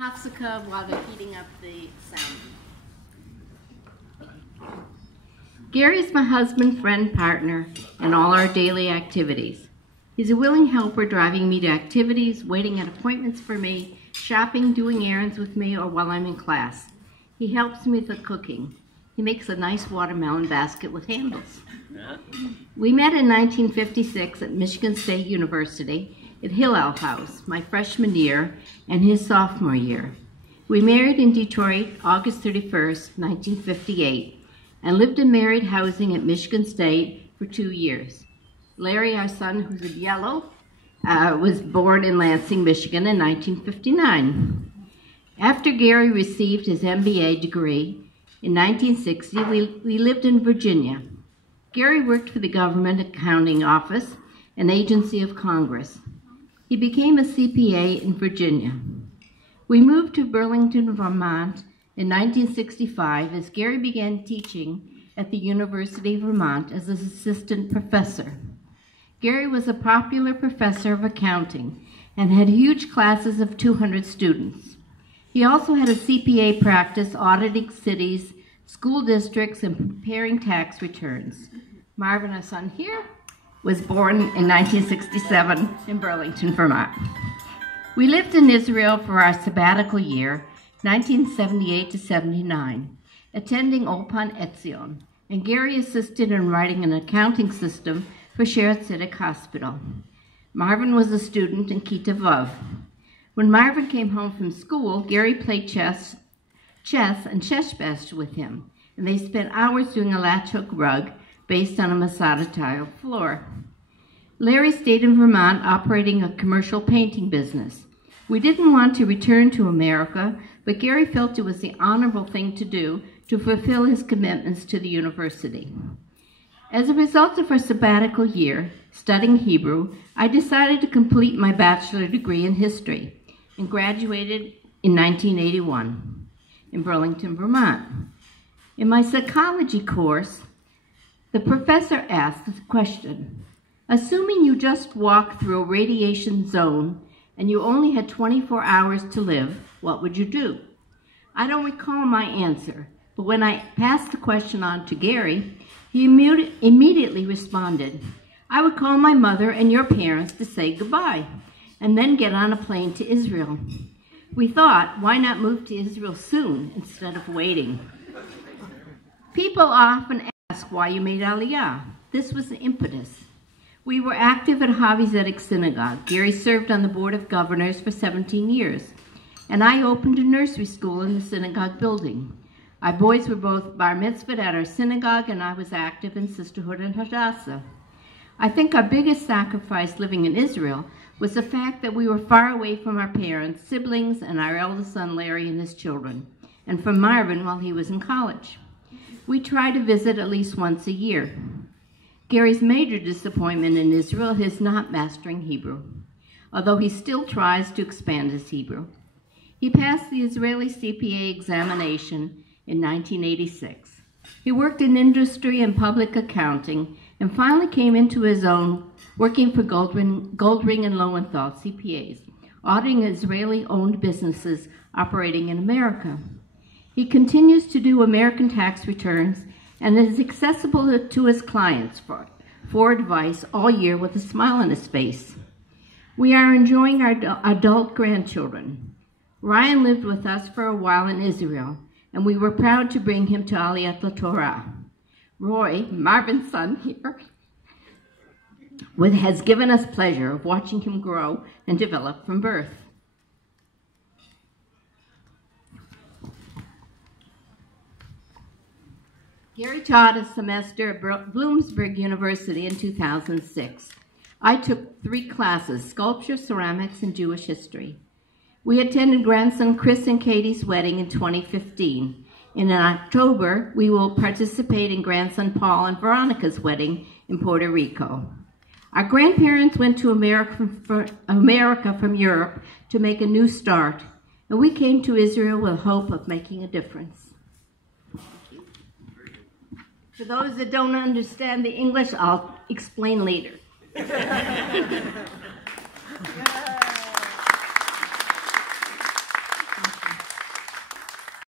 Hafsaka while they're heating up the salmon. Gary's my husband, friend, partner, in all our daily activities. He's a willing helper, driving me to activities, waiting at appointments for me, shopping, doing errands with me, or while I'm in class. He helps me with the cooking. He makes a nice watermelon basket with handles. We met in 1956 at Michigan State University at Hillel House, my freshman year and his sophomore year. We married in Detroit August 31st, 1958, and lived in married housing at Michigan State for 2 years. Larry, our son, who's in yellow, was born in Lansing, Michigan in 1959. After Gary received his MBA degree in 1960, we lived in Virginia. Gary worked for the Government Accounting Office, an agency of Congress. He became a CPA in Virginia. We moved to Burlington, Vermont in 1965 as Gary began teaching at the University of Vermont as an assistant professor. Gary was a popular professor of accounting and had huge classes of 200 students. He also had a CPA practice auditing cities, school districts, and preparing tax returns. Marvin, our son here, was born in 1967 in Burlington, Vermont. We lived in Israel for our sabbatical year, 1978 to 79, attending Ulpan Etzion, and Gary assisted in writing an accounting system for Shaare Zedek Hospital. Marvin was a student in Kita Vav. When Marvin came home from school, Gary played chess and cheshbez with him, and they spent hours doing a latch hook rug based on a Masada tile floor. Larry stayed in Vermont operating a commercial painting business. We didn't want to return to America, but Gary felt it was the honorable thing to do to fulfill his commitments to the university. As a result of our sabbatical year, studying Hebrew, I decided to complete my bachelor degree in history and graduated in 1981 in Burlington, Vermont. In my psychology course, the professor asked the question, assuming you just walked through a radiation zone and you only had 24 hours to live, what would you do? I don't recall my answer, but when I passed the question on to Gary, he immediately responded, I would call my mother and your parents to say goodbye, and then get on a plane to Israel. We thought, why not move to Israel soon instead of waiting? People often ask why you made Aliyah. This was the impetus. We were active at Havi Zedek Synagogue. Gary served on the Board of Governors for 17 years, and I opened a nursery school in the synagogue building. Our boys were both bar mitzvahed at our synagogue, and I was active in Sisterhood and Hadassah. I think our biggest sacrifice living in Israel was the fact that we were far away from our parents, siblings, and our eldest son, Larry, and his children, and from Marvin while he was in college. We tried to visit at least once a year. Gary's major disappointment in Israel is not mastering Hebrew, although he still tries to expand his Hebrew. He passed the Israeli CPA examination in 1986. He worked in industry and public accounting and finally came into his own working for Goldring and Lowenthal CPAs, auditing Israeli-owned businesses operating in America. He continues to do American tax returns and is accessible to his clients for advice all year with a smile on his face. We are enjoying our adult grandchildren. Ryan lived with us for a while in Israel, and we were proud to bring him to Aliyat LaTorah. Roy, Marvin's son here, has given us pleasure of watching him grow and develop from birth. Gary taught a semester at Bloomsburg University in 2006. I took 3 classes, sculpture, ceramics, and Jewish history. We attended grandson Chris and Katie's wedding in 2015. And in October, we will participate in grandson Paul and Veronica's wedding in Puerto Rico. Our grandparents went to America from Europe to make a new start, and we came to Israel with hope of making a difference. For those that don't understand the English, I'll explain later.